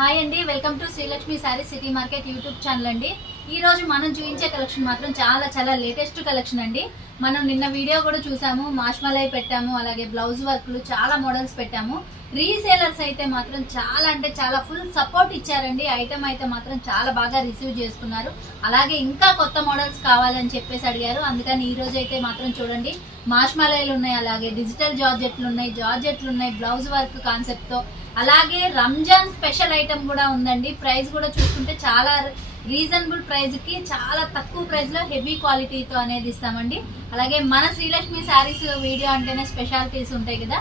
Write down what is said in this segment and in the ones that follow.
Hi అండి welcome to Srilakshmi saree city market YouTube channel అండి. ఈ రోజు మనం చూపించే కలెక్షన్ మాత్రం చాలా చాలా లేటెస్ట్ కలెక్షన్ అండి. మనం నిన్న వీడియో కూడా చూసాము మాష్మలై పెట్టాము అలాగే బ్లౌజ్ వర్క్లు చాలా మోడల్స్ పెట్టాము. రీసేలర్స్ అయితే మాత్రం చాలా అంటే చాలా ఫుల్ సపోర్ట్ ఇచ్చారండి. ఐటమ్ అయితే మాత్రం చాలా బాగా రిసీవ్ చేసుకున్నారు. అలాగే ఇంకా కొత్త మోడల్స్ కావాలని చెప్పేసి అడిగారు. అందుకని ఈ రోజు అయితే మాత్రం చూడండి. మాష్మలైలు ఉన్నాయి అలాగే డిజిటల్ జార్జెట్లు ఉన్నాయి జార్జెట్లు ఉన్నాయి బ్లౌజ్ వర్క్ కాన్సెప్ట్తో అలాగే రంజాన్ స్పెషల్ ఐటమ్ కూడా ఉందండి. ప్రైస్ కూడా చూసుకుంటే చాలా రీజనబుల్ ప్రైస్కి చాలా తక్కువ ప్రైస్లో హెవీ క్వాలిటీతో అనేది ఇస్తామండి. అలాగే మన శ్రీలక్ష్మి శారీస్ వీడియో అంటేనే స్పెషాలిటీస్ ఉంటాయి కదా.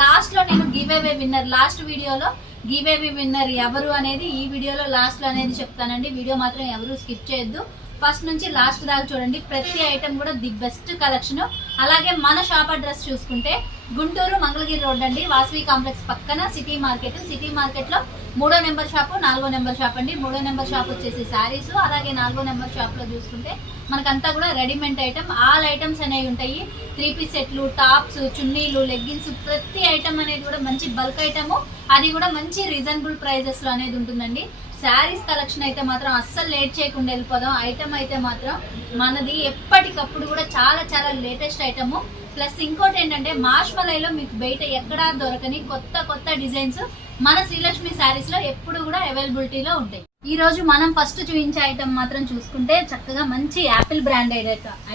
లాస్ట్లో నేను giveaway winner last video giveaway winner ఎవరు అనేది ఈ వీడియోలో లాస్ట్లో అనేది చెప్తానండి. వీడియో మాత్రం ఎవరు స్కిప్ చేయొద్దు. ఫస్ట్ నుంచి లాస్ట్ దాకా చూడండి. ప్రతి ఐటమ్ కూడా ది బెస్ట్ కలెక్షన్ అలాగే మన షాప్ అడ్రస్ చూసుకుంటే గుంటూరు మంగళగిరి రోడ్ అండి. వాసవి కాంప్లెక్స్ పక్కన సిటీ మార్కెట్ సిటీ మార్కెట్లో మూడో నెంబర్ షాపు నాలుగో నెంబర్ షాప్ అండి. మూడో నెంబర్ షాప్ వచ్చేసి శారీస్ అలాగే నాలుగో నెంబర్ షాప్లో చూసుకుంటే మనకంతా కూడా రెడీమేడ్ ఐటమ్ ఆల్ ఐటమ్స్ అనేవి ఉంటాయి. త్రీ పీస్ సెట్లు టాప్స్ చున్నీలు లెగ్గిన్స్ ప్రతి ఐటమ్ అనేది కూడా మంచి బల్క్ ఐటమ్ అది కూడా మంచి రీజనబుల్ ప్రైజెస్లో అనేది ఉంటుందండి. శారీస్ కలెక్షన్ అయితే మాత్రం అస్సలు లేట్ చేయకుండా వెళ్ళిపోదాం. ఐటమ్ అయితే మాత్రం మనది ఎప్పటికప్పుడు కూడా చాలా చాలా లేటెస్ట్ ఐటమ్. ప్లస్ ఇంకోటి ఏంటంటే మాష్మలైలో మీకు బయట ఎక్కడా దొరకని కొత్త కొత్త డిజైన్స్ మన శ్రీలక్ష్మి శారీస్లో ఎప్పుడు కూడా అవైలబిలిటీలో ఉంటాయి. ఈ రోజు మనం ఫస్ట్ చూపించే ఐటమ్ మాత్రం చూసుకుంటే చక్కగా మంచి యాపిల్ బ్రాండ్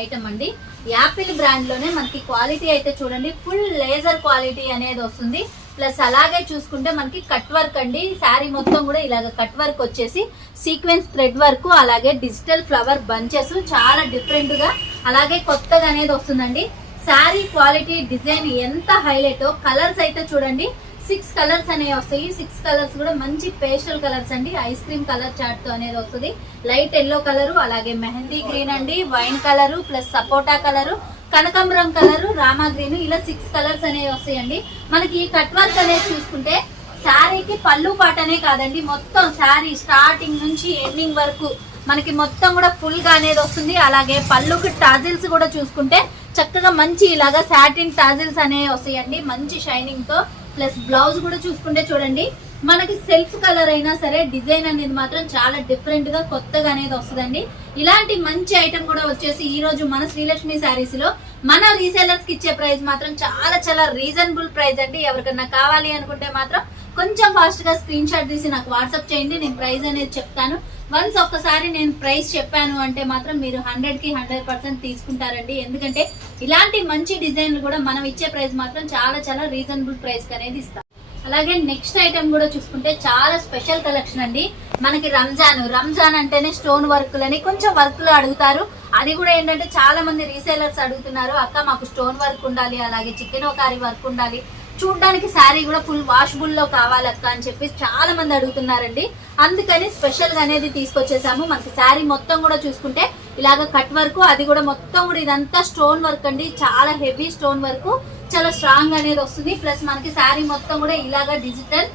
ఐటమ్ అండి. యాపిల్ బ్రాండ్లోనే మనకి క్వాలిటీ అయితే చూడండి. ఫుల్ లేజర్ క్వాలిటీ అనేది వస్తుంది. ప్లస్ అలాగే చూసుకుంటే మనకి కట్ వర్క్ అండి. శారీ మొత్తం కూడా ఇలాగ కట్ వర్క్ వచ్చేసి సీక్వెన్స్ థ్రెడ్ వర్క్ అలాగే డిజిటల్ ఫ్లవర్ బంచెస్ చాలా డిఫరెంట్గా అలాగే కొత్తగా అనేది వస్తుందండి. శారీ క్వాలిటీ డిజైన్ ఎంత హైలైట్ కలర్స్ అయితే చూడండి. సిక్స్ కలర్స్ అనేవి వస్తాయి. సిక్స్ కలర్స్ కూడా మంచి పేస్టల్ కలర్స్ అండి. ఐస్ క్రీమ్ కలర్ చాట్తో అనేది వస్తుంది. లైట్ ఎల్లో కలరు అలాగే మెహందీ గ్రీన్ అండి. వైన్ కలరు ప్లస్ సపోటా కలర్ కనకాంబరం కలర్ రామా గ్రీన్ ఇలా సిక్స్ కలర్స్ అనేవి వస్తాయండి. మనకి ఈ కట్ వర్క్ అనేది చూసుకుంటే శారీకి పళ్ళు పాటనే కాదండి. మొత్తం శారీ స్టార్టింగ్ నుంచి ఎండింగ్ వరకు మనకి మొత్తం కూడా ఫుల్గా అనేది వస్తుంది. అలాగే పళ్ళుకి టాజిల్స్ కూడా చూసుకుంటే చక్కగా మంచి ఇలాగా సాటిన్ టాజిల్స్ అనేవి వస్తాయండి. మంచి షైనింగ్తో ప్లస్ బ్లౌజ్ కూడా చూసుకుంటే చూడండి. మనకి సెల్ఫ్ కలర్ అయినా సరే డిజైన్ అనేది మాత్రం చాలా డిఫరెంట్గా కొత్తగా అనేది వస్తుందండి. ఇలాంటి మంచి ఐటమ్ కూడా వచ్చేసి ఈ రోజు మన శ్రీలక్ష్మి శారీస్లో మన రీసెలర్స్కి ఇచ్చే ప్రైస్ మాత్రం చాలా చాలా రీజనబుల్ ప్రైస్ అండి. ఎవరికన్నా కావాలి అనుకుంటే మాత్రం కొంచెం ఫాస్ట్గా స్క్రీన్ షాట్ తీసి నాకు వాట్సాప్ చేయండి నేను ప్రైస్ అనేది చెప్తాను. వన్స్ ఒక్కసారి నేను ప్రైస్ చెప్పాను అంటే మాత్రం మీరు హండ్రెడ్కి హండ్రెడ్ పర్సెంట్ తీసుకుంటారండి. ఎందుకంటే ఇలాంటి మంచి డిజైన్లు కూడా మనం ఇచ్చే ప్రైస్ మాత్రం చాలా చాలా రీజనబుల్ ప్రైస్ అనేది ఇస్తాం. అలాగే నెక్స్ట్ ఐటమ్ కూడా చూసుకుంటే చాలా స్పెషల్ కలెక్షన్ అండి. మనకి రంజాన్ రంజాన్ అంటేనే స్టోన్ వర్క్లని కొంచెం వర్క్లు అడుగుతారు. అది కూడా ఏంటంటే చాలా మంది రీసేలర్స్ అడుగుతున్నారు అక్క మాకు స్టోన్ వర్క్ ఉండాలి అలాగే చికెన్ ఒకరి వర్క్ ఉండాలి. చూడడానికి శారీ కూడా ఫుల్ వాషబుల్లో కావాలక్క అని చెప్పి చాలా మంది అడుగుతున్నారండి. అందుకని స్పెషల్గా అనేది తీసుకొచ్చేసాము. మనకి శారీ మొత్తం కూడా చూసుకుంటే ఇలాగ కట్ వర్క్ అది కూడా మొత్తం కూడా ఇదంతా స్టోన్ వర్క్ అండి. చాలా హెవీ స్టోన్ వర్క్. చాలా స్ట్రాంగ్ అనేది వస్తుంది. ప్లస్ మనకి శారీ మొత్తం కూడా ఇలాగా డిజిటల్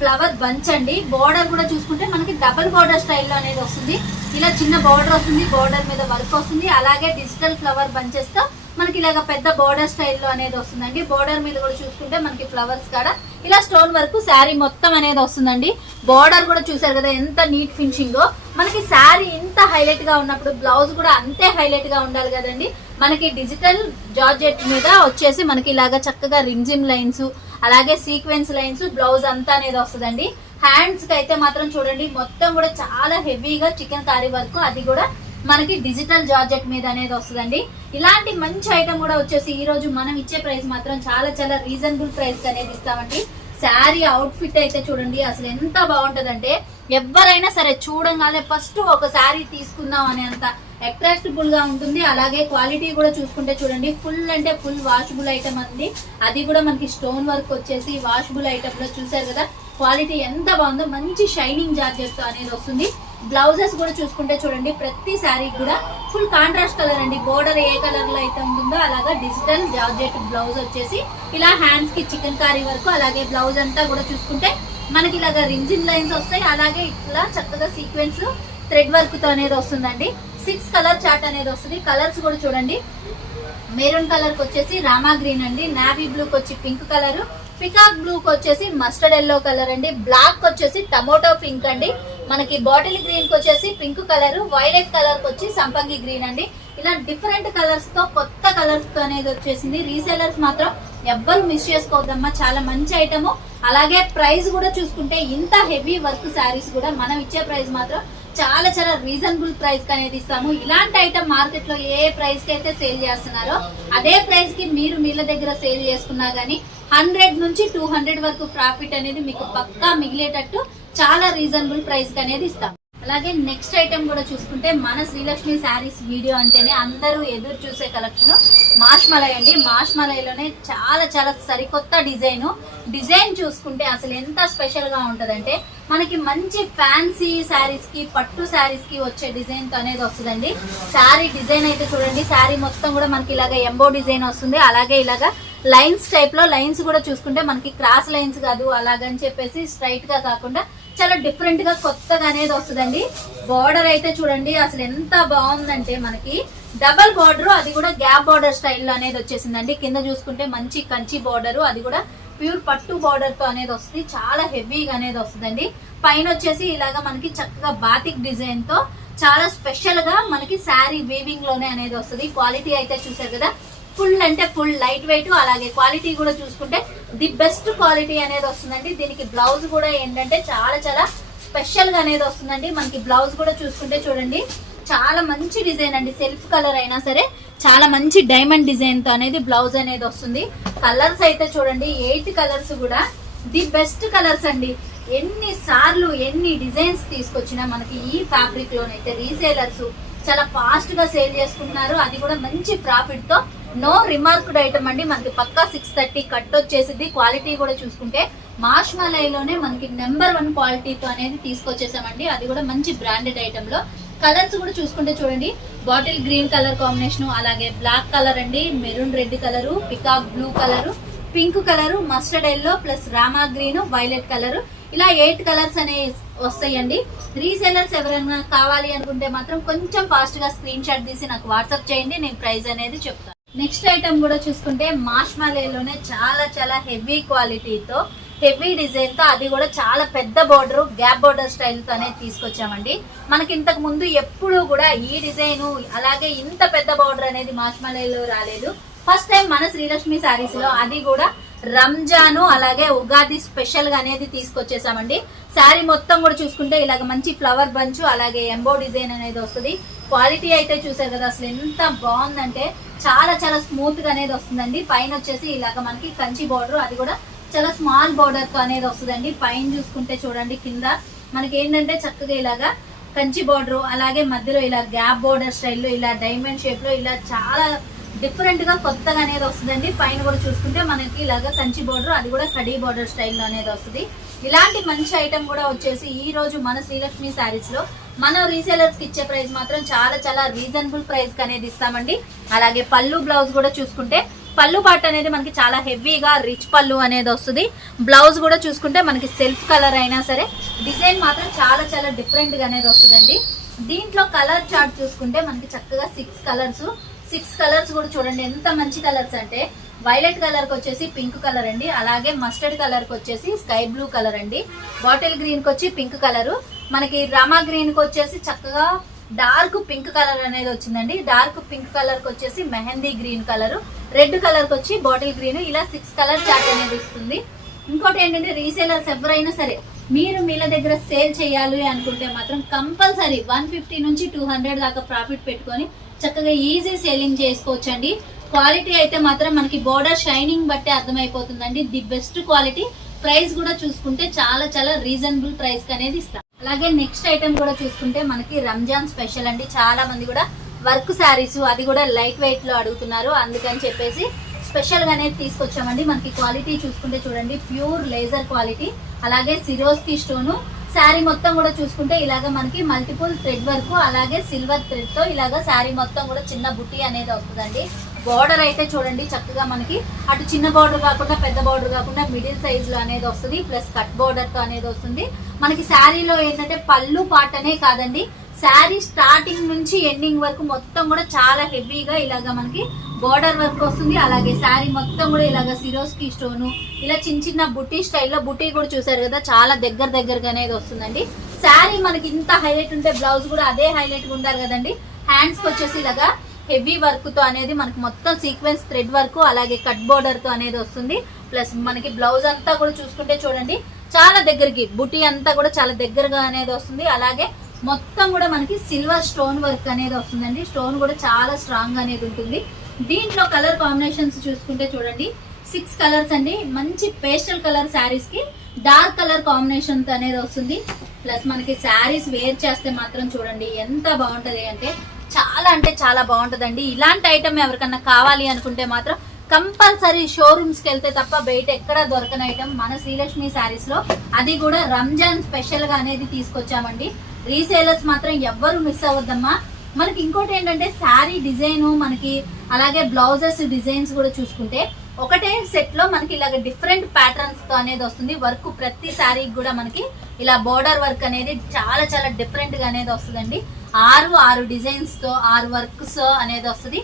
ఫ్లవర్ బంచ్ అండి. బోర్డర్ కూడా చూసుకుంటే మనకి డబల్ బోర్డర్ స్టైల్లో అనేది వస్తుంది. ఇలా చిన్న బోర్డర్ వస్తుంది బోర్డర్ మీద వర్క్ వస్తుంది. అలాగే డిజిటల్ ఫ్లవర్ బంచెస్తో మనకి ఇలాగ పెద్ద బోర్డర్ స్టైల్లో అనేది వస్తుందండి. బార్డర్ మీద కూడా చూసుకుంటే మనకి ఫ్లవర్స్ కాడ ఇలా స్టోన్ వర్క్ శారీ మొత్తం అనేది వస్తుందండి. బోర్డర్ కూడా చూసారు కదా ఎంత నీట్ ఫినిషింగ్ మనకి శారీ ఇంత హైలైట్గా ఉన్నప్పుడు బ్లౌజ్ కూడా అంతే హైలైట్గా ఉండాలి కదండి. మనకి డిజిటల్ జార్జెట్ మీద వచ్చేసి మనకి ఇలాగా చక్కగా రింజిమ్ లైన్స్ అలాగే సీక్వెన్స్ లైన్స్ బ్లౌజ్ అంతా అనేది వస్తుందండి. హ్యాండ్స్కి అయితే మాత్రం చూడండి మొత్తం కూడా చాలా హెవీగా చికెన్ కారీ వర్క్ అది కూడా మనకి డిజిటల్ జార్జెట్ మీద అనేది వస్తుందండి. ఇలాంటి మంచి ఐటమ్ కూడా వచ్చేసి ఈ రోజు మనం ఇచ్చే ప్రైస్ మాత్రం చాలా చాలా రీజనబుల్ ప్రైస్ అనేది ఇస్తామండి. శారీ అవుట్ ఫిట్ అయితే చూడండి అసలు ఎంత బాగుంటుందంటే ఎవరైనా సరే చూడంగానే ఫస్ట్ ఒక శారీ తీసుకుందాం అనే అంత అట్రాక్టబుల్గా ఉంటుంది. అలాగే క్వాలిటీ కూడా చూసుకుంటే చూడండి ఫుల్ అంటే ఫుల్ వాషబుల్ ఐటమ్ అండి. అది కూడా మనకి స్టోన్ వర్క్ వచ్చేసి వాషబుల్ ఐటమ్లో చూసారు కదా క్వాలిటీ ఎంత బాగుందో మంచి షైనింగ్ జార్జెట్ అనేది వస్తుంది. బ్లౌజెస్ కూడా చూసుకుంటే చూడండి ప్రతి శారీ కూడా ఫుల్ కాంట్రాస్ట్ కలర్ అండి. బోర్డర్ ఏ కలర్లో అయితే ఉంటుందో అలాగా డిజిటల్ జార్జెట్ బ్లౌజ్ వచ్చేసి ఇలా హ్యాండ్స్కి చికెన్ కారీ వరకు అలాగే బ్లౌజ్ అంతా కూడా చూసుకుంటే మనకి ఇలాగా రింజిన్ లైన్స్ వస్తాయి. అలాగే ఇట్లా చక్కగా సీక్వెన్స్ థ్రెడ్ వర్క్తో అనేది వస్తుందండి. సిక్స్ కలర్ చార్ట్ అనేది వస్తుంది. కలర్స్ కూడా చూడండి. మెరూన్ కలర్కి వచ్చేసి రామా గ్రీన్ అండి. నావీ బ్లూ వచ్చి పింక్ కలర్ పికాక్ బ్లూకి వచ్చేసి మస్టర్డ్ ఎల్లో కలర్ అండి. బ్లాక్ వచ్చేసి టమోటో పింక్ అండి. మనకి బాటిల్ గ్రీన్కి వచ్చేసి పింక్ కలర్ వైలెట్ కలర్కి వచ్చి సంపంగి గ్రీన్ అండి. ఇలా డిఫరెంట్ కలర్స్తో కొత్త కలర్స్తో అనేది వచ్చేసింది. రీసేలర్స్ మాత్రం ఎవ్వరు మిస్ చేసుకోవద్దమ్మా. చాలా మంచి ఐటమ్ అలాగే ప్రైస్ కూడా చూసుకుంటే ఇంత హెవీ వర్క్ శారీస్ కూడా మనం ఇచ్చే ప్రైస్ మాత్రం చాలా చాలా రీజనబుల్ ప్రైస్కి అనేది ఇస్తాము. ఇలాంటి ఐటమ్ మార్కెట్లో ఏ ప్రైస్కి అయితే సేల్ చేస్తున్నారో అదే ప్రైస్కి మీరు మీళ్ళ దగ్గర సేల్ చేసుకున్నా గానీ హండ్రెడ్ నుంచి టూ హండ్రెడ్ వరకు ప్రాఫిట్ అనేది మీకు పక్కా మిగిలేటట్టు చాలా రీజనబుల్ ప్రైస్కి అనేది ఇస్తాం. అలాగే నెక్స్ట్ ఐటమ్ కూడా చూసుకుంటే మన శ్రీలక్ష్మి శారీస్ వీడియో అంటేనే అందరూ ఎదురు చూసే కలెక్షన్ మాష్మలై అండి. మాష్మలైలోనే చాలా చాలా సరికొత్త డిజైన్ డిజైన్ చూసుకుంటే అసలు ఎంత స్పెషల్గా ఉంటుందంటే మనకి మంచి ఫ్యాన్సీ శారీస్కి పట్టు శారీస్కి వచ్చే డిజైన్తో అనేది వస్తుందండి. శారీ డిజైన్ అయితే చూడండి. శారీ మొత్తం కూడా మనకి ఇలాగ ఎంబో డిజైన్ వస్తుంది. అలాగే ఇలాగా లైన్స్ టైప్లో లైన్స్ కూడా చూసుకుంటే మనకి క్రాస్ లైన్స్ కాదు. అలాగని చెప్పేసి స్ట్రైట్గా కాకుండా చాలా డిఫరెంట్గా కొత్తగా అనేది వస్తుందండి. బార్డర్ అయితే చూడండి అసలు ఎంత బాగుందంటే మనకి డబల్ బార్డర్ అది కూడా గ్యాప్ బార్డర్ స్టైల్ అనేది వచ్చేసిందండి. కింద చూసుకుంటే మంచి కంచి బార్డర్ అది కూడా ప్యూర్ పట్టు బార్డర్తో అనేది వస్తుంది. చాలా హెవీగా అనేది వస్తుందండి. పైన వచ్చేసి ఇలాగా మనకి చక్కగా బాతిక్ డిజైన్తో చాలా స్పెషల్గా మనకి శారీ వీవింగ్లోనే అనేది వస్తుంది. క్వాలిటీ అయితే చూసారు కదా ఫుల్ అంటే ఫుల్ లైట్ వెయిట్ అలాగే క్వాలిటీ కూడా చూసుకుంటే ది బెస్ట్ క్వాలిటీ అనేది వస్తుందండి. దీనికి బ్లౌజ్ కూడా ఏంటంటే చాలా చాలా స్పెషల్గా అనేది వస్తుందండి. మనకి బ్లౌజ్ కూడా చూసుకుంటే చూడండి. చాలా మంచి డిజైన్ అండి. సెల్ఫ్ కలర్ అయినా సరే చాలా మంచి డైమండ్ డిజైన్తో అనేది బ్లౌజ్ అనేది వస్తుంది. కలర్స్ అయితే చూడండి. ఎయిట్ కలర్స్ కూడా ది బెస్ట్ కలర్స్ అండి. ఎన్ని సార్లు ఎన్ని డిజైన్స్ తీసుకొచ్చినా మనకి ఈ ఫ్యాబ్రిక్ లోనైతే రీసేలర్స్ చాలా ఫాస్ట్గా సేల్ చేసుకుంటున్నారు. అది కూడా మంచి ప్రాఫిట్తో నో రిమార్క్డ్ ఐటమ్ అండి. మనకి పక్కా సిక్స్ థర్టీ కట్ వచ్చేసింది క్వాలిటీ కూడా చూసుకుంటే మాష్ మలైలోనే మనకి నెంబర్ వన్ క్వాలిటీతో అనేది తీసుకొచ్చేసామండి. అది కూడా మంచి బ్రాండెడ్ ఐటమ్లో. కలర్స్ కూడా చూసుకుంటే చూడండి. బాటిల్ గ్రీన్ కలర్ కాంబినేషన్ అలాగే బ్లాక్ కలర్ అండి. Maroon red colour peacock blue colour pink colour mustard yellow plus Rama green violet colour ఇలా ఎయిట్ కలర్స్ అనే వస్తాయండి. రీసెలర్స్ ఎవరైనా కావాలి అనుకుంటే మాత్రం కొంచెం ఫాస్ట్గా స్క్రీన్ షాట్ తీసి నాకు వాట్సాప్ చేయండి. నేను ప్రైస్ అనేది చెప్తాను. నెక్స్ట్ ఐటమ్ కూడా చూసుకుంటే మాష్మలేలోనే చాలా చాలా హెవీ క్వాలిటీతో హెవీ డిజైన్తో అది కూడా చాలా పెద్ద బోర్డర్ గ్యాప్ బోర్డర్ స్టైల్ తోనే అనేది తీసుకొచ్చామండి. మనకి ఇంతకు ముందు ఎప్పుడు కూడా ఈ డిజైన్ అలాగే ఇంత పెద్ద బోర్డర్ అనేది మాష్మలేలో రాలేదు. ఫస్ట్ టైం మన శ్రీలక్ష్మి శారీస్లో అది కూడా రంజాను అలాగే ఉగాది స్పెషల్గా అనేది తీసుకొచ్చేసామండి. శారీ మొత్తం కూడా చూసుకుంటే ఇలాగ మంచి ఫ్లవర్ బంచ్ అలాగే ఎంబో డిజైన్ అనేది వస్తుంది. క్వాలిటీ అయితే చూసారు కదా అసలు ఎంత బాగుందంటే చాలా చాలా స్మూత్గా అనేది వస్తుందండి. పైన వచ్చేసి ఇలాగ మనకి కంచి బార్డర్ అది కూడా చాలా స్మాల్ బార్డర్ అనేది వస్తుందండి. పైన చూసుకుంటే చూడండి కింద మనకి ఏంటంటే చక్కగా ఇలాగా కంచి బార్డర్ అలాగే మధ్యలో ఇలా గ్యాప్ బార్డర్ స్టైల్లో ఇలా డైమండ్ షేప్లో ఇలా చాలా డిఫరెంట్గా కొత్తగా అనేది వస్తుందండి. పైన కూడా చూసుకుంటే మనకి ఇలాగా కంచి బార్డర్ అది కూడా కడీ బార్డర్ స్టైల్లో అనేది వస్తుంది. ఇలాంటి మంచి ఐటమ్ కూడా వచ్చేసి ఈ రోజు మన శ్రీలక్ష్మి శారీస్లో మన రీసేలర్స్కి ఇచ్చే ప్రైస్ మాత్రం చాలా చాలా రీజనబుల్ ప్రైస్కి అనేది ఇస్తామండి. అలాగే పళ్ళు బ్లౌజ్ కూడా చూసుకుంటే పళ్ళు పాట అనేది మనకి చాలా హెవీగా రిచ్ పళ్ళు అనేది వస్తుంది. బ్లౌజ్ కూడా చూసుకుంటే మనకి సెల్ఫ్ కలర్ అయినా సరే డిజైన్ మాత్రం చాలా చాలా డిఫరెంట్గా అనేది వస్తుందండి. దీంట్లో కలర్ చార్ట్ చూసుకుంటే మనకి చక్కగా సిక్స్ కలర్స్ సిక్స్ కలర్స్ కూడా చూడండి ఎంత మంచి కలర్స్ అంటే వైలెట్ కలర్కి వచ్చేసి పింక్ కలర్ అండి. అలాగే మస్టర్డ్ కలర్కి వచ్చేసి స్కై బ్లూ కలర్ అండి. బాటిల్ గ్రీన్కి వచ్చి పింక్ కలర్. మనకి రామా గ్రీన్కి వచ్చేసి చక్కగా డార్క్ పింక్ కలర్ అనేది వచ్చిందండి. డార్క్ పింక్ కలర్కి వచ్చేసి మెహందీ గ్రీన్ కలర్. రెడ్ కలర్కి వచ్చి బాటిల్ గ్రీన్. ఇలా సిక్స్ కలర్ చార్ట్ అనేది ఇస్తుంది ఇంకోటి ఏంటంటే రీసేలర్స్ ఎవరైనా సరే మీరు మీల దగ్గర సేల్ చేయాలి అనుకుంటే మాత్రం కంపల్సరీ వన్ ఫిఫ్టీ నుంచి టూ హండ్రెడ్ దాకా ప్రాఫిట్ పెట్టుకొని చక్కగా ఈజీ సేలింగ్ చేసుకోవచ్చండి. క్వాలిటీ అయితే మాత్రం మనకి బోర్డర్ షైనింగ్ బట్టి అర్థమైపోతుందండి. The best quality. ప్రైస్ కూడా చూసుకుంటే చాలా చాలా రీజనబుల్ ప్రైస్ అనేది ఇస్తాం. అలాగే నెక్స్ట్ ఐటమ్ కూడా చూసుకుంటే మనకి రంజాన్ స్పెషల్ అండి. చాలా మంది కూడా వర్క్ శారీస్ అది కూడా లైట్ వెయిట్లో అడుగుతున్నారు. అందుకని చెప్పేసి స్పెషల్గా అనేది తీసుకొచ్చామండి. మనకి క్వాలిటీ చూసుకుంటే చూడండి. Pure laser quality. అలాగే సిరోస్కి స్టోను. శారీ మొత్తం కూడా చూసుకుంటే ఇలాగ మనకి మల్టిపుల్ థ్రెడ్ వర్క్ అలాగే సిల్వర్ థ్రెడ్తో ఇలాగ శారీ మొత్తం కూడా చిన్న బుట్టి అనేది వస్తుందండి. బార్డర్ అయితే చూడండి చక్కగా మనకి అటు చిన్న బార్డర్ కాకుండా పెద్ద బార్డర్ కాకుండా మిడిల్ సైజ్లో అనేది వస్తుంది ప్లస్ కట్ బార్డర్తో అనేది వస్తుంది. మనకి శారీలో ఏంటంటే పళ్ళు పాటనే కాదండి శారీ స్టార్టింగ్ నుంచి ఎండింగ్ వరకు మొత్తం కూడా చాలా హెవీగా ఇలాగా మనకి బోర్డర్ వర్క్ వస్తుంది. అలాగే శారీ మొత్తం కూడా ఇలాగ సిరోస్కి స్టోను ఇలా చిన్న చిన్న బుట్టి స్టైల్లో బుట్టి కూడా చూసారు కదా చాలా దగ్గర దగ్గరగా అనేది వస్తుందండి. శారీ మనకి ఇంత హైలైట్ ఉంటే బ్లౌజ్ కూడా అదే హైలైట్ ఉండాలి కదండి. హ్యాండ్స్కి వచ్చేసి ఇలాగా హెవీ వర్క్తో అనేది మనకి మొత్తం సీక్వెన్స్ థ్రెడ్ వర్క్ అలాగే కట్ బోర్డర్తో అనేది వస్తుంది. ప్లస్ మనకి బ్లౌజ్ అంతా కూడా చూసుకుంటే చూడండి చాలా దగ్గరికి బుటీ అంతా కూడా చాలా దగ్గరగా అనేది వస్తుంది. అలాగే మొత్తం కూడా మనకి సిల్వర్ స్టోన్ వర్క్ అనేది వస్తుందండి. స్టోన్ కూడా చాలా స్ట్రాంగ్ అనేది ఉంటుంది. దీంట్లో కలర్ కాంబినేషన్స్ చూసుకుంటే చూడండి సిక్స్ కలర్స్ అండి. మంచి పేస్టల్ కలర్ శారీస్కి డార్క్ కలర్ కాంబినేషన్ అనేది వస్తుంది. ప్లస్ మనకి శారీస్ వేర్ చేస్తే మాత్రం చూడండి ఎంత బాగుంటది అంటే చాలా అంటే చాలా బాగుంటుందండి. ఇలాంటి ఐటమ్ ఎవరికన్నా కావాలి అనుకుంటే మాత్రం కంపల్సరీ షోరూమ్స్కి వెళ్తే తప్ప బయట ఎక్కడ దొరకని ఐటమ్ మన శ్రీలక్ష్మి శారీస్లో అది కూడా రంజాన్ స్పెషల్గా అనేది తీసుకొచ్చామండి. రీసేలర్స్ మాత్రం ఎవ్వరు మిస్ అవ్వద్దమ్మా. మనకి ఇంకోటి ఏంటంటే శారీ డిజైన్ మనకి అలాగే బ్లౌజెస్ డిజైన్స్ కూడా చూసుకుంటే ఒకటే సెట్లో మనకి ఇలాగ డిఫరెంట్ ప్యాటర్న్స్తో అనేది వస్తుంది. వర్క్ ప్రతి శారీకి కూడా మనకి ఇలా బోర్డర్ వర్క్ అనేది చాలా చాలా డిఫరెంట్గా అనేది వస్తుందండి. ఆరు ఆరు డిజైన్స్తో ఆరు వర్క్స్ అనేది వస్తుంది.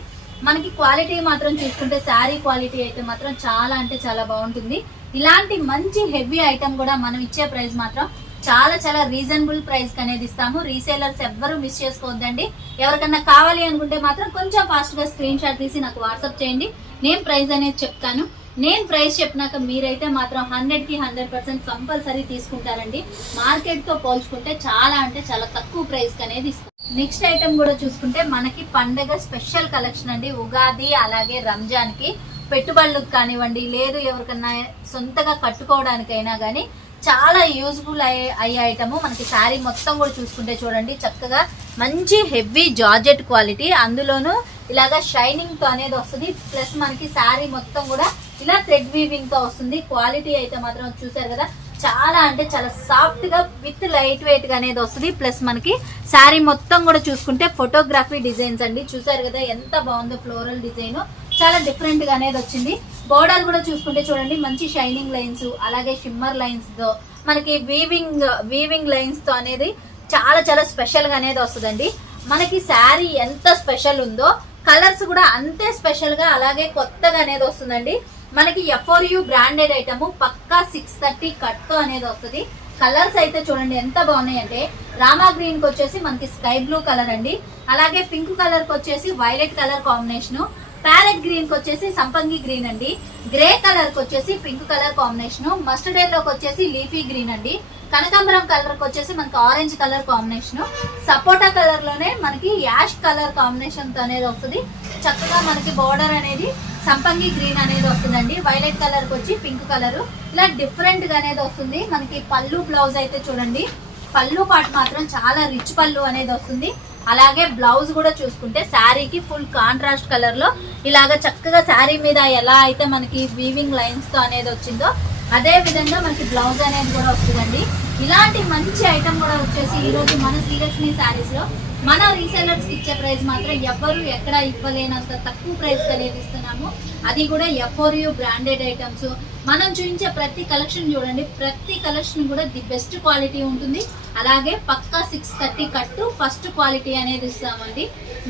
మనకి క్వాలిటీ మాత్రం చూసుకుంటే శారీ క్వాలిటీ అయితే మాత్రం చాలా అంటే చాలా బాగుంటుంది. ఇలాంటి మంచి హెవీ ఐటమ్ కూడా మనం ఇచ్చే ప్రైస్ మాత్రం చాలా చాలా రీజనబుల్ ప్రైస్ అనేది ఇస్తాము. రీసేలర్స్ ఎవ్వరు మిస్ చేసుకోవద్దండి. ఎవరికన్నా కావాలి అనుకుంటే మాత్రం కొంచెం ఫాస్ట్గా స్క్రీన్ షాట్ తీసి నాకు వాట్సాప్ చేయండి. నేను ప్రైస్ అనేది చెప్తాను. నేను ప్రైస్ చెప్పినాక మీరైతే మాత్రం హండ్రెడ్కి హండ్రెడ్ పర్సెంట్ కంపల్సరీ తీసుకుంటారండి. మార్కెట్తో పోల్చుకుంటే చాలా అంటే చాలా తక్కువ ప్రైస్ అనేది ఇస్తాం. నెక్స్ట్ ఐటమ్ కూడా చూసుకుంటే మనకి పండగ స్పెషల్ కలెక్షన్ అండి. ఉగాది అలాగే రంజాన్కి పెట్టుబడులకు కానివ్వండి లేదు ఎవరికన్నా సొంతగా కట్టుకోవడానికైనా కానీ చాలా యూజ్ఫుల్ అయ్యే అయ్యే ఐటమ్. మనకి శారీ మొత్తం కూడా చూసుకుంటే చూడండి చక్కగా మంచి హెవీ జార్జెట్ క్వాలిటీ. అందులోనూ ఇలాగా షైనింగ్తో అనేది వస్తుంది. ప్లస్ మనకి శారీ మొత్తం కూడా ఇలా థ్రెడ్ వీవింగ్తో వస్తుంది. క్వాలిటీ అయితే మాత్రం చూసారు కదా చాలా అంటే చాలా సాఫ్ట్గా విత్ లైట్ వెయిట్గా అనేది వస్తుంది. ప్లస్ మనకి శారీ మొత్తం కూడా చూసుకుంటే ఫోటోగ్రఫీ డిజైన్స్ అండి. చూసారు కదా ఎంత బాగుందో ఫ్లోరల్ డిజైన్ చాలా డిఫరెంట్గా అనేది వచ్చింది. బోర్డర్ కూడా చూసుకుంటే చూడండి మంచి షైనింగ్ లైన్స్ అలాగే షిమ్మర్ లైన్స్తో మనకి వీవింగ్ వీవింగ్ లైన్స్తో అనేది చాలా చాలా స్పెషల్గా అనేది వస్తుందండి. మనకి శారీ ఎంత స్పెషల్ ఉందో కలర్స్ కూడా అంతే స్పెషల్గా అలాగే కొత్తగా అనేది వస్తుందండి. మనకి ఎఫ్ఆర్యు బ్రాండెడ్ ఐటమ్ పక్కా సిక్స్ థర్టీ కట్ అనేది వస్తుంది. కలర్స్ అయితే చూడండి ఎంత బాగున్నాయి అంటే రామా గ్రీన్కి వచ్చేసి మనకి స్కై బ్లూ కలర్ అండి. అలాగే పింక్ కలర్కి వచ్చేసి వైలెట్ కలర్ కాంబినేషన్ ప్యారెట్ గ్రీన్కి వచ్చేసి సంపంగి గ్రీన్ అండి. గ్రే కలర్కి వచ్చేసి పింక్ కలర్ కాంబినేషన్ మస్టర్డ్ ఎల్లోకి వచ్చేసి లీఫీ గ్రీన్ అండి. కనకాంబరం కలర్కి వచ్చేసి మనకి ఆరెంజ్ కలర్ కాంబినేషన్ సపోటా కలర్లోనే మనకి యాష్ కలర్ కాంబినేషన్ అనేది వస్తుంది. చక్కగా మనకి బార్డర్ అనేది సంపంగి గ్రీన్ అనేది వస్తుందండి. వైలెట్ కలర్కి వచ్చి పింక్ కలర్. ఇలా డిఫరెంట్గా అనేది వస్తుంది. మనకి పళ్ళు బ్లౌజ్ అయితే చూడండి. పళ్ళు పాటు మాత్రం చాలా రిచ్ పళ్ళు అనేది వస్తుంది. అలాగే బ్లౌజ్ కూడా చూసుకుంటే శారీకి ఫుల్ కాంట్రాస్ట్ కలర్లో. ఇలాగ చక్కగా శారీ మీద ఎలా అయితే మనకి వీవింగ్ లైన్స్తో అనేది వచ్చిందో అదే విధంగా మనకి బ్లౌజ్ అనేది కూడా వస్తుందండి. ఇలాంటి మంచి ఐటమ్ కూడా వచ్చేసి ఈ రోజు మన శ్రీలక్ష్మి శారీస్లో. మన రీసెలర్స్ ఇచ్చే ప్రైస్ మాత్రం ఎవ్వరు ఎక్కడ ఇవ్వలేనంత తక్కువ ప్రైస్ అనేది ఇస్తున్నాము. అది కూడా ఎఫ్ఓరియు బ్రాండెడ్ ఐటమ్స్ మనం చూపించే ప్రతి కలెక్షన్ చూడండి ప్రతి కలెక్షన్ కూడా ది బెస్ట్ క్వాలిటీ ఉంటుంది. అలాగే పక్కా six thirty cut first quality అనేది ఇస్తామండి.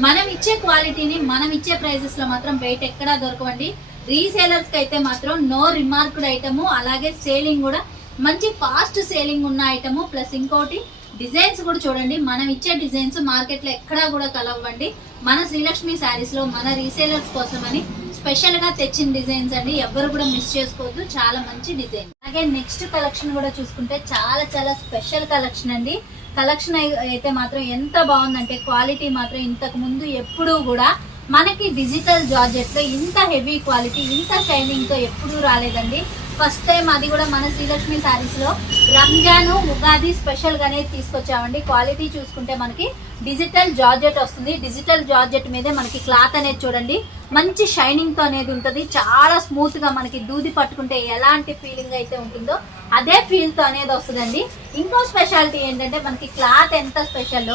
మనం ఇచ్చే క్వాలిటీని మనం ఇచ్చే ప్రైజెస్లో మాత్రం బయట ఎక్కడా దొరకవండి. రీసేలర్స్కి అయితే మాత్రం నో రిమార్క్డ్ ఐటమ్ అలాగే సేలింగ్ కూడా మంచి ఫాస్ట్ సేలింగ్ ఉన్న ఐటమ్ ప్లస్ ఇంకోటి డిజైన్స్ కూడా చూడండి. మనం ఇచ్చే డిజైన్స్ మార్కెట్లో ఎక్కడా కూడా కలవండి మన శ్రీలక్ష్మి శారీస్లో మన రీసేలర్స్ కోసమని స్పెషల్గా స్పెషల్గా తెచ్చిన డిజైన్స్ అండి. ఎవరు కూడా మిస్ చేసుకోవద్దు. చాలా మంచి డిజైన్. అలాగే నెక్స్ట్ కలెక్షన్ కూడా చూసుకుంటే చాలా చాలా స్పెషల్ కలెక్షన్ అండి. కలెక్షన్ అయితే మాత్రం ఎంత బాగుందంటే క్వాలిటీ మాత్రం ఇంతకు ముందు ఎప్పుడూ కూడా మనకి డిజిటల్ జార్జెట్లో ఇంత హెవీ క్వాలిటీ ఇంత షైనింగ్తో ఎప్పుడూ రాలేదండి. ఫస్ట్ టైం అది కూడా మన శ్రీలక్ష్మి శారీస్లో. రంజాన్ ఉగాది స్పెషల్ గానే తీసుకొచ్చామండి. క్వాలిటీ చూసుకుంటే మనకి డిజిటల్ జార్జెట్ వస్తుంది. డిజిటల్ జార్జెట్ మీదే మనకి క్లాత్ అనేది చూడండి. మంచి షైనింగ్తో అనేది ఉంటుంది. చాలా స్మూత్గా మనకి దూది పట్టుకుంటే ఎలాంటి ఫీలింగ్ అయితే ఉంటుందో అదే ఫీల్తో అనేది వస్తుందండి. ఇంకో స్పెషాలిటీ ఏంటంటే మనకి క్లాత్ ఎంత స్పెషల్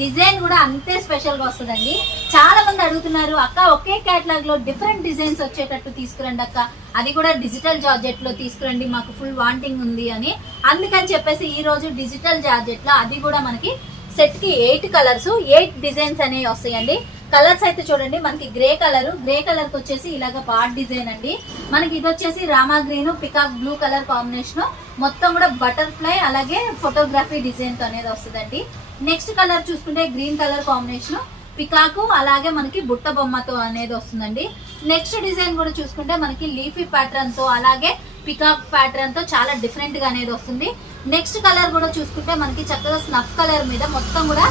డిజైన్ కూడా అంతే స్పెషల్గా వస్తుందండి. చాలా మంది అడుగుతున్నారు అక్క ఒకే క్యాటలాగ్లో డిఫరెంట్ డిజైన్స్ వచ్చేటట్టు తీసుకురండి అక్క. అది కూడా డిజిటల్ జార్జెట్లో తీసుకురండి మాకు ఫుల్ వాంటింగ్ ఉంది అని. అందుకని చెప్పేసి ఈ రోజు డిజిటల్ జార్జెట్లో అది కూడా మనకి సెట్కి ఎయిట్ కలర్స్ ఎయిట్ డిజైన్స్ అనేవి వస్తాయండి. కలర్స్ అయితే చూడండి మనకి గ్రే కలర్ గ్రే కలర్కి వచ్చేసి ఇలాగ పార్ట్ డిజైన్ అండి. మనకి ఇది వచ్చేసి Rama green peacock blue colour combination మొత్తం కూడా బటర్ఫ్లై అలాగే ఫోటోగ్రఫీ డిజైన్తో అనేది వస్తుందండి. నెక్స్ట్ కలర్ చూసుకుంటే గ్రీన్ కలర్ కాంబినేషన్. పికాకు అలాగే మనకి బుట్ట బొమ్మతో అనేది వస్తుందండి. నెక్స్ట్ డిజైన్ కూడా చూసుకుంటే మనకి లీఫీ ప్యాటర్న్తో అలాగే పికాక్ ప్యాటర్న్తో చాలా డిఫరెంట్గా అనేది వస్తుంది. నెక్స్ట్ కలర్ కూడా చూసుకుంటే మనకి చక్కగా స్నఫ్ కలర్ మీద మొత్తం కూడా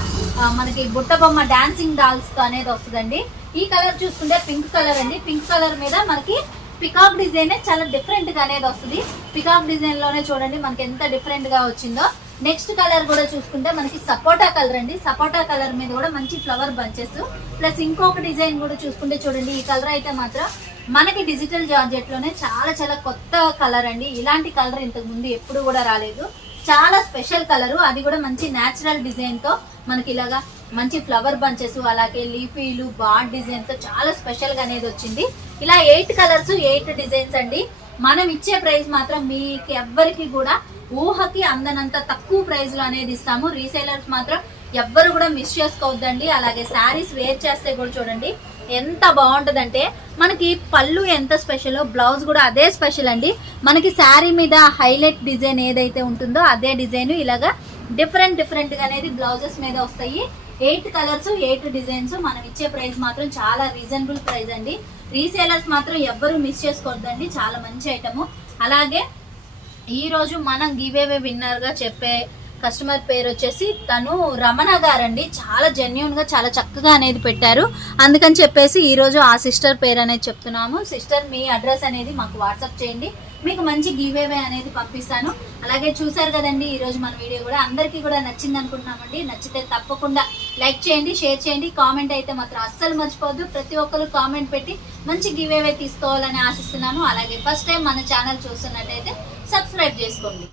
మనకి బుట్ట బొమ్మ డాన్సింగ్ డాల్స్తో అనేది వస్తుందండి. ఈ కలర్ చూసుకుంటే పింక్ కలర్ అండి. పింక్ కలర్ మీద మనకి పికాక్ డిజైన్ చాలా డిఫరెంట్గా అనేది వస్తుంది. పికాక్ డిజైన్లోనే చూడండి మనకి ఎంత డిఫరెంట్గా వచ్చిందో. నెక్స్ట్ కలర్ కూడా చూసుకుంటే మనకి సపోటా కలర్ అండి. సపోటా కలర్ మీద కూడా మంచి ఫ్లవర్ బంచెస్. ప్లస్ ఇంకొక డిజైన్ కూడా చూసుకుంటే చూడండి ఈ కలర్ అయితే మాత్రం మనకి డిజిటల్ జార్జెట్లోనే చాలా చాలా కొత్త కలర్ అండి. ఇలాంటి కలర్ ఇంతకు ముందు ఎప్పుడు కూడా రాలేదు. చాలా స్పెషల్ కలర్. అది కూడా మంచి నేచురల్ డిజైన్తో మనకి ఇలాగా మంచి ఫ్లవర్ బంచెస్ అలాగే లీఫీలు బాడ్ డిజైన్తో చాలా స్పెషల్గా అనేది వచ్చింది. ఇలా ఎయిట్ కలర్స్ ఎయిట్ డిజైన్స్ అండి. మనం ఇచ్చే ప్రైస్ మాత్రం మీకు ఎవ్వరికి కూడా ఊహకి అందనంత తక్కువ ప్రైస్లో అనేది ఇస్తాము. రీసేలర్స్ మాత్రం ఎవ్వరు కూడా మిస్ చేసుకోవద్దండి. అలాగే శారీస్ వేర్ చేస్తే కూడా చూడండి ఎంత బాగుంటుందంటే మనకి పళ్ళు ఎంత స్పెషల్ బ్లౌజ్ కూడా అదే స్పెషల్ అండి. మనకి శారీ మీద హైలైట్ డిజైన్ ఏదైతే ఉంటుందో అదే డిజైన్ ఇలాగా డిఫరెంట్ డిఫరెంట్గా అనేది బ్లౌజెస్ మీద వస్తాయి. ఎయిట్ కలర్స్ ఎయిట్ డిజైన్స్ మనం ఇచ్చే ప్రైస్ మాత్రం చాలా రీజనబుల్ ప్రైస్ అండి. రీసేలర్స్ మాత్రం ఎవ్వరు మిస్ చేసుకోవద్దండి. చాలా మంచి ఐటమ్. అలాగే ఈరోజు మనం గివేవే విన్నర్గా చెప్పే కస్టమర్ పేరు వచ్చేసి తను రమణ గారండి. చాలా జెన్యున్గా చాలా చక్కగా అనేది పెట్టారు. అందుకని చెప్పేసి ఈరోజు ఆ సిస్టర్ పేరు అనేది చెప్తున్నాము. సిస్టర్ మీ అడ్రస్ అనేది మాకు వాట్సాప్ చేయండి. మీకు మంచి గివేవే అనేది పంపిస్తాను. అలాగే చూసారు కదండి ఈరోజు మన వీడియో కూడా అందరికీ కూడా నచ్చింది అనుకుంటున్నామండి నచ్చితే తప్పకుండా లైక్ చేయండి షేర్ చేయండి కామెంట్ అయితే మాత్రం అస్సలు మర్చిపోవద్దు. ప్రతి ఒక్కరు కామెంట్ పెట్టి మంచి గివ్ అవే తీసుకోవాలని ఆశిస్తున్నాను. అలాగే ఫస్ట్ టైం మన ఛానల్ చూస్తున్నట్టయితే సబ్స్క్రైబ్ చేసుకోండి.